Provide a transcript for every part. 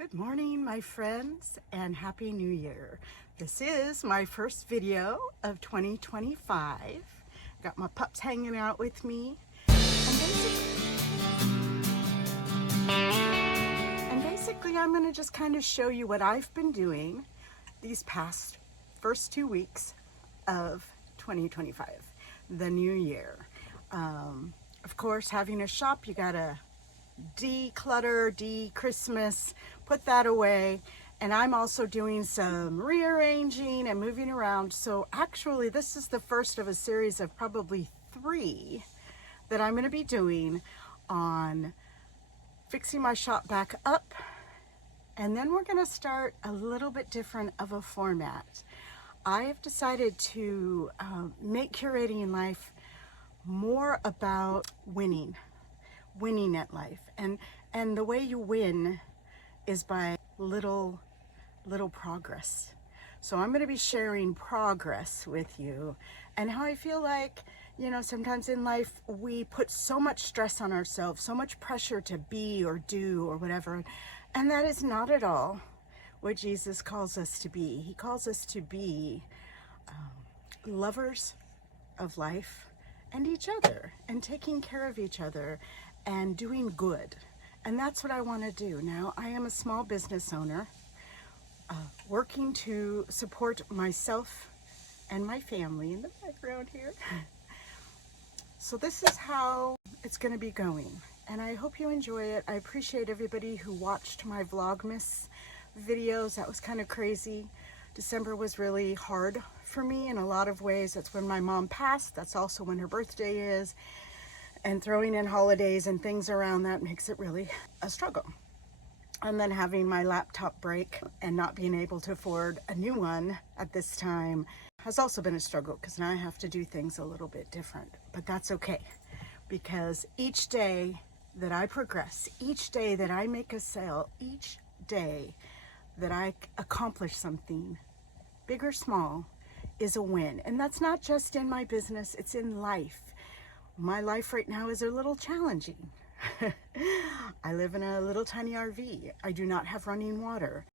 Good morning, my friends, and Happy New Year. This is my first video of 2025. Got my pups hanging out with me. And basically I'm going to just kind of show you what I've been doing these past first 2 weeks of 2025, the new year. Of course, having a shop, you gotta declutter, de-Christmas, put that away. And I'm also doing some rearranging and moving around. So actually this is the first of a series of probably 3 that I'm going to be doing on fixing my shop back up. And then we're going to start a little bit different of a format. I have decided to make Curating Life more about winning at life, and the way you win is by little progress. So I'm going to be sharing progress with you and how I feel like, you know, sometimes in life we put so much stress on ourselves, so much pressure to be or do or whatever, and that is not at all what Jesus calls us to be. He calls us to be lovers of life and each other, and taking care of each other and doing good. And that's what I want to do. Now, I am a small business owner working to support myself and my family in the background here. So this is how it's going to be going, and I hope you enjoy it. I appreciate everybody who watched my Vlogmas videos. That was kind of crazy. December was really hard for me in a lot of ways. That's when my mom passed. That's also when her birthday is. And throwing in holidays and things around that makes it really a struggle. And then having my laptop break and not being able to afford a new one at this time has also been a struggle, because now I have to do things a little bit different. But that's okay, because each day that I progress, each day that I make a sale, each day that I accomplish something, big or small, is a win. And that's not just in my business, it's in life. My life right now is a little challenging. I live in a little tiny RV. I do not have running water.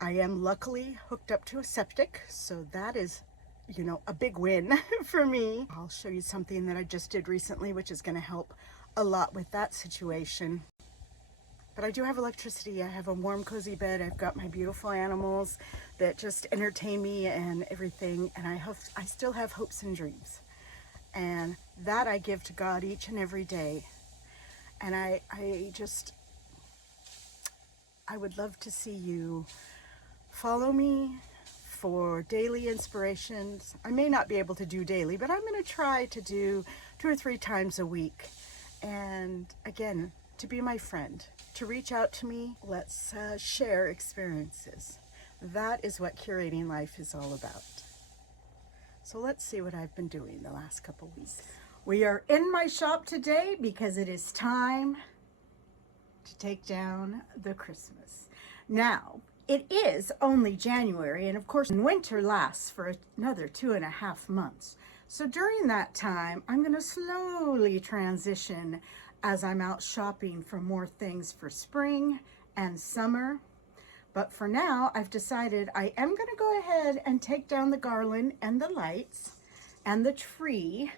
I am luckily hooked up to a septic, so that is, you know, a big win for me. I'll show you something that I just did recently, which is going to help a lot with that situation. But I do have electricity. I have a warm, cozy bed. I've got my beautiful animals that just entertain me and everything. And I still have hopes and dreams. And that I give to God each and every day. And I would love to see you follow me for daily inspirations. I may not be able to do daily, but I'm going to try to do 2 or 3 times a week. And again, to be my friend, to reach out to me. Let's share experiences. That is what Curating Life is all about. So let's see what I've been doing the last couple weeks. We are in my shop today because it is time to take down the Christmas. Now, it is only January, and of course winter lasts for another 2.5 months. So during that time, I'm going to slowly transition as I'm out shopping for more things for spring and summer. But for now, I've decided I am going to go ahead and take down the garland and the lights and the tree.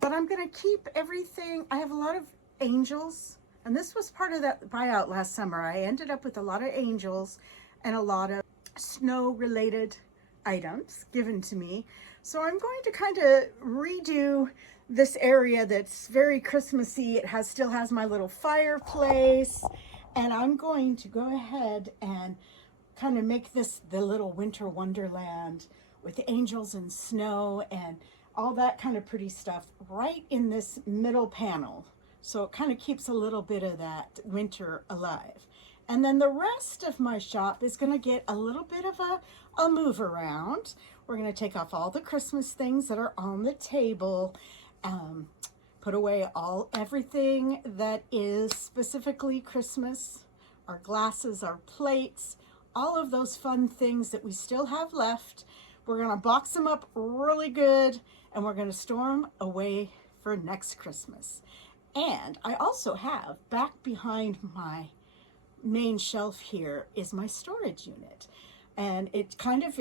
But I'm going to keep everything. I have a lot of angels, and this was part of that buyout last summer. I ended up with a lot of angels and a lot of snow-related items given to me. So I'm going to kind of redo this area that's very Christmassy. It still has my little fireplace. And I'm going to go ahead and kind of make this the little winter wonderland with angels and snow and all that kind of pretty stuff right in this middle panel. So it kind of keeps a little bit of that winter alive. And then the rest of my shop is going to get a little bit of a move around. We're going to take off all the Christmas things that are on the table. Put away everything that is specifically Christmas, our glasses, our plates, all of those fun things that we still have left. We're going to box them up really good, and we're going to store them away for next Christmas. And I also have back behind my main shelf here is my storage unit. And it kind of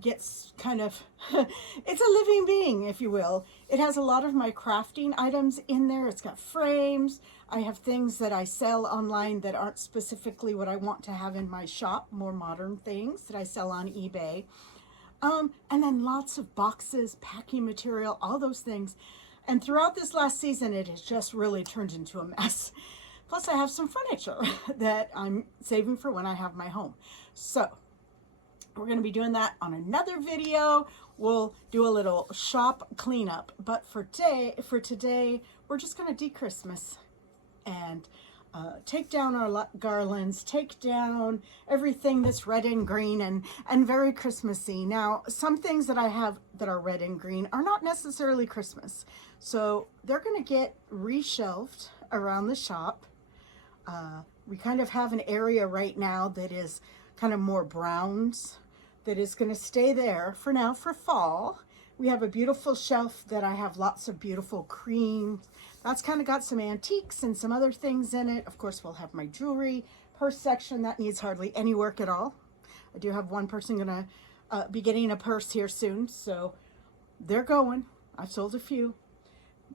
gets kind of, it's a living being, if you will. It has a lot of my crafting items in there. It's got frames. I have things that I sell online that aren't specifically what I want to have in my shop, more modern things that I sell on eBay. And then lots of boxes, packing material, all those things. And throughout this last season, it has just really turned into a mess. Plus I have some furniture that I'm saving for when I have my home. So we're going to be doing that on another video. We'll do a little shop cleanup. But for today, we're just going to de-Christmas and take down our garlands, take down everything that's red and green and very Christmassy. Now, some things that I have that are red and green are not necessarily Christmas. So they're going to get reshelved around the shop. We kind of have an area right now that is kind of more browns that is going to stay there for now for fall. We have a beautiful shelf that I have lots of beautiful creams. That's kind of got some antiques and some other things in it. Of course, we'll have my jewelry purse section that needs hardly any work at all. I do have one person going to be getting a purse here soon, so they're going. I've sold a few.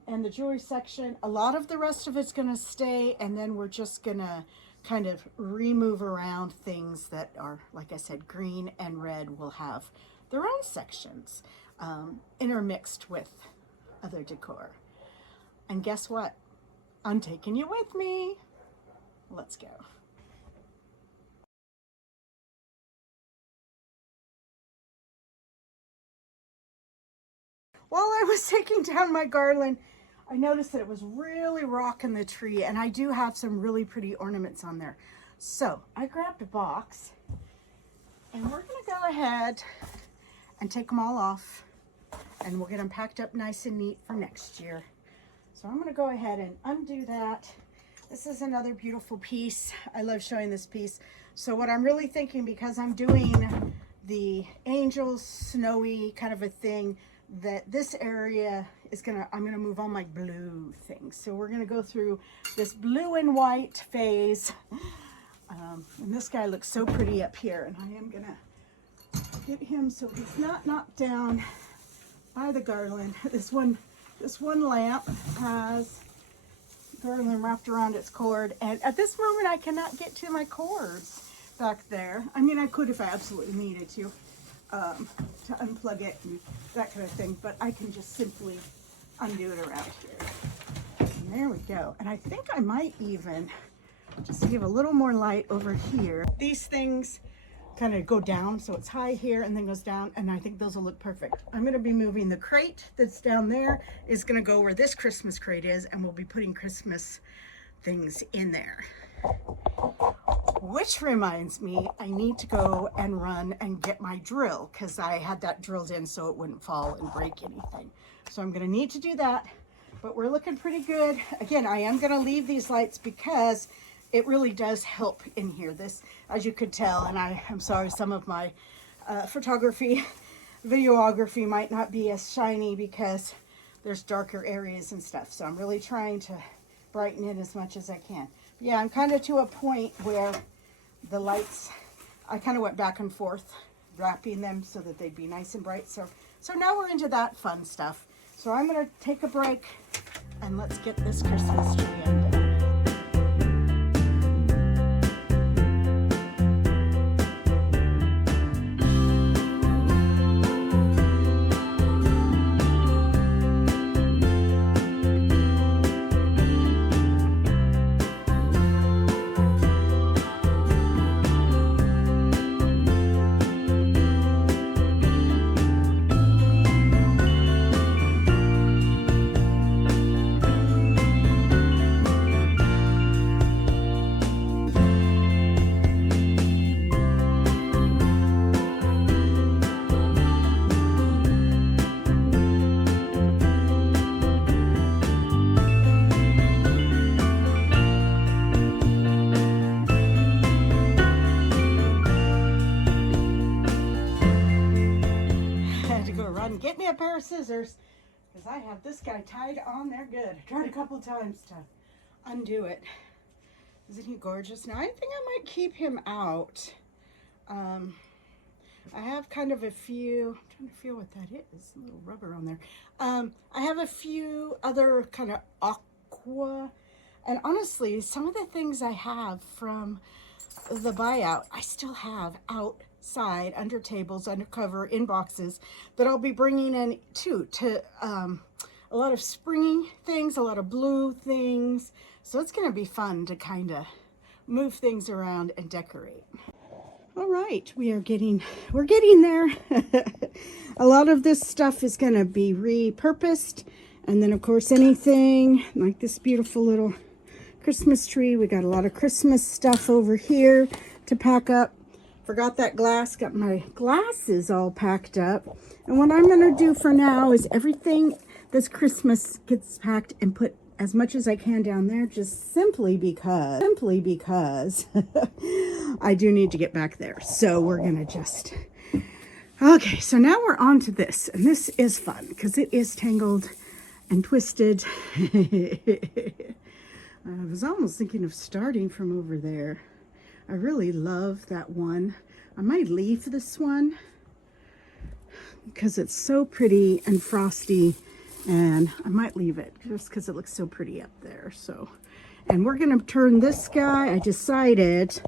And the jewelry section, a lot of the rest of it's going to stay, and then we're just going to kind of remove around things that are, like I said, green and red will have their own sections, intermixed with other decor. And guess what? I'm taking you with me. Let's go. While I was taking down my garland, I noticed that it was really rocking the tree, and I do have some really pretty ornaments on there. So I grabbed a box, and we're going to go ahead and take them all off, and we'll get them packed up nice and neat for next year. So I'm going to go ahead and undo that. This is another beautiful piece. I love showing this piece. So what I'm really thinking, because I'm doing the angels snowy kind of a thing, that this area is I'm gonna move all my blue things. So we're gonna go through this blue and white phase. And this guy looks so pretty up here, and I am gonna get him so he's not knocked down by the garland. This one lamp has garland wrapped around its cord, and at this moment I cannot get to my cords back there. I mean, I could if I absolutely needed to unplug it and that kind of thing, but I can just simply undo it around here. And there we go. And I think I might even just give a little more light over here. These things kind of go down, so it's high here and then goes down, and I think those will look perfect. I'm going to be moving the crate that's down there, is going to go where this Christmas crate is, and we'll be putting Christmas things in there. Which reminds me, I need to go and run and get my drill, because I had that drilled in so it wouldn't fall and break anything. So I'm going to need to do that, but we're looking pretty good. Again, I am going to leave these lights because it really does help in here. This, as you could tell, and I'm sorry, some of my photography, videography might not be as shiny because there's darker areas and stuff. So I'm really trying to brighten it as much as I can. Yeah, I'm kind of to a point where the lights, I kind of went back and forth wrapping them so that they'd be nice and bright. So now we're into that fun stuff. So I'm going to take a break and let's get this Christmas tree undone. Get me a pair of scissors, because I have this guy tied on there good. I tried a couple times to undo it. Isn't he gorgeous? Now I think I might keep him out. I have kind of a few, I'm trying to feel what that is, a little rubber on there. I have a few other kind of aqua, and honestly, some of the things I have from the buyout, I still have outside, under tables, under cover, in boxes, that I'll be bringing in too, to a lot of springy things, a lot of blue things. So it's gonna be fun to kind of move things around and decorate. All right, we're getting there. A lot of this stuff is going to be repurposed. And then, of course, anything like this beautiful little Christmas tree. We got a lot of Christmas stuff over here to pack up. Forgot that glass. Got my glasses all packed up. And what I'm going to do for now is everything that's Christmas gets packed and put as much as I can down there, just simply because I do need to get back there. So we're gonna just, okay, so now we're on to this, and this is fun because it is tangled and twisted. I was almost thinking of starting from over there. I really love that one. I might leave this one because it's so pretty and frosty. And I might leave it just because it looks so pretty up there. So, and we're going to turn this guy. I decided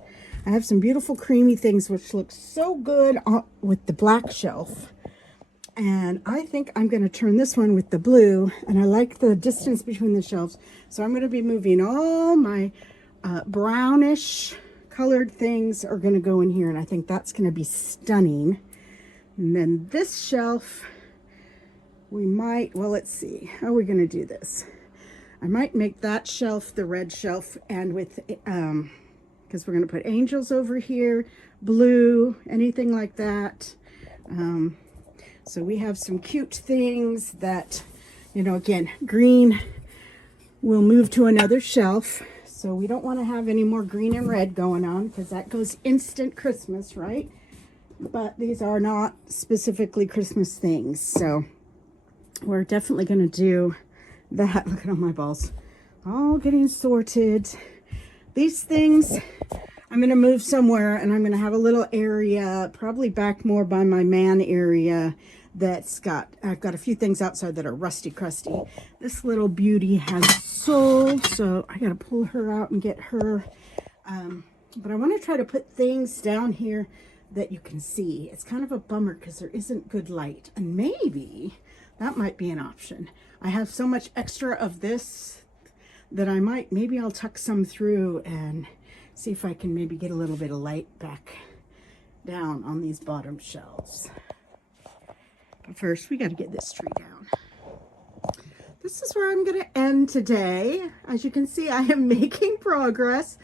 I have some beautiful creamy things which look so good with the black shelf. And I think I'm going to turn this one with the blue. And I like the distance between the shelves. So I'm going to be moving all my brownish colored things are going to go in here. And I think that's going to be stunning. And then this shelf, we might, well, let's see, how are we going to do this? I might make that shelf the red shelf, and with, because we're going to put angels over here, blue, anything like that. So we have some cute things that, you know, again, green will move to another shelf. So we don't want to have any more green and red going on because that goes instant Christmas, right? But these are not specifically Christmas things, so we're definitely going to do that. Look at all my balls all getting sorted. These things I'm going to move somewhere, and I'm going to have a little area probably back more by my man area that's got, I've got a few things outside that are rusty crusty. This little beauty has sold, so I got to pull her out and get her. But I want to try to put things down here that you can see. It's kind of a bummer because there isn't good light, and maybe that might be an option. I have so much extra of this that I might, maybe I'll tuck some through and see if I can maybe get a little bit of light back down on these bottom shelves. But first, we got to get this tree down. This is where I'm going to end today. As you can see, I am making progress.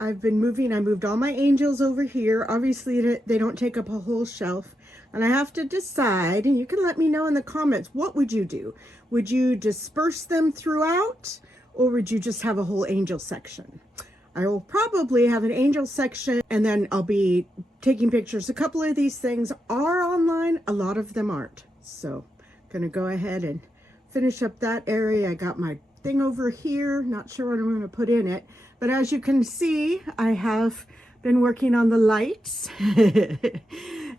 I've been moving. I moved all my angels over here. Obviously, they don't take up a whole shelf. And I have to decide, and you can let me know in the comments, what would you do? Would you disperse them throughout, or would you just have a whole angel section? I will probably have an angel section, and then I'll be taking pictures. A couple of these things are online. A lot of them aren't. So I'm going to go ahead and finish up that area. I got my thing over here. Not sure what I'm going to put in it. But as you can see, I have been working on the lights.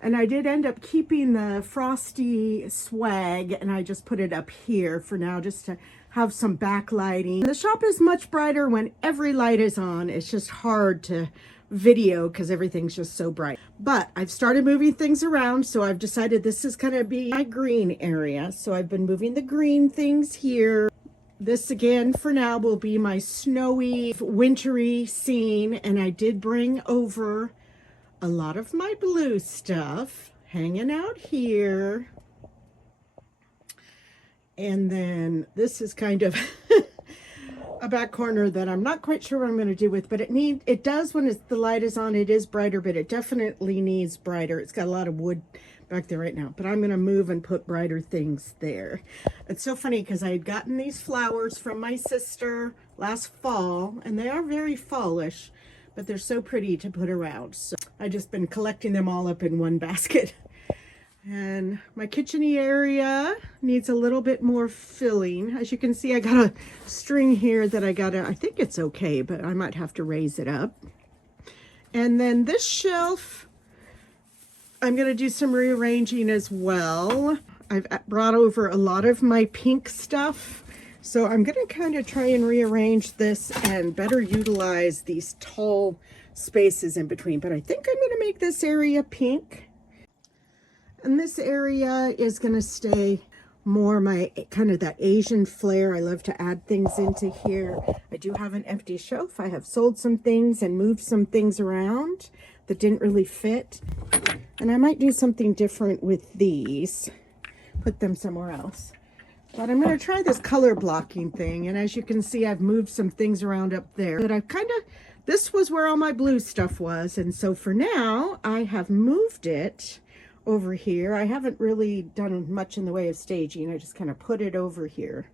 And I did end up keeping the frosty swag, and I just put it up here for now just to have some backlighting. The shop is much brighter when every light is on. It's just hard to video because everything's just so bright. But I've started moving things around, so I've decided this is going to be my green area. So I've been moving the green things here. This again for now will be my snowy, wintry scene, and I did bring over a lot of my blue stuff hanging out here. And then this is kind of a back corner that I'm not quite sure what I'm going to do with, but it does when the light is on, it is brighter, but it definitely needs brighter. It's got a lot of wood back there right now, but I'm going to move and put brighter things there. It's so funny because I had gotten these flowers from my sister last fall, and they are very fallish, but they're so pretty to put around. So I just been collecting them all up in one basket. And my kitchen-y area needs a little bit more filling. As you can see, I got a string here that I think it's okay, but I might have to raise it up. And then this shelf, I'm going to do some rearranging as well. I've brought over a lot of my pink stuff, so I'm going to kind of try and rearrange this and better utilize these tall spaces in between. But I think I'm going to make this area pink. And this area is going to stay more my kind of that Asian flair. I love to add things into here. I do have an empty shelf. I have sold some things and moved some things around that didn't really fit. And I might do something different with these, put them somewhere else. But I'm going to try this color blocking thing. And as you can see, I've moved some things around up there. But I've kind of, this was where all my blue stuff was. And so for now, I have moved it over here. I haven't really done much in the way of staging. I just kind of put it over here.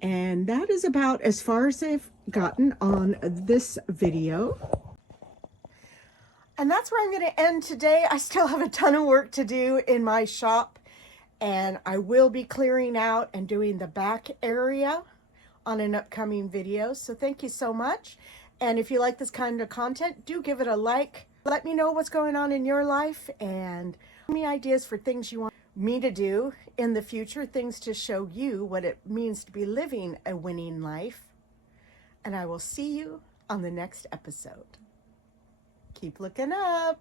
And that is about as far as I've gotten on this video. And that's where I'm going to end today. I still have a ton of work to do in my shop, and I will be clearing out and doing the back area on an upcoming video. So thank you so much. And if you like this kind of content, do give it a like. Let me know what's going on in your life and give me ideas for things you want me to do in the future, things to show you what it means to be living a winning life. And I will see you on the next episode. Keep looking up.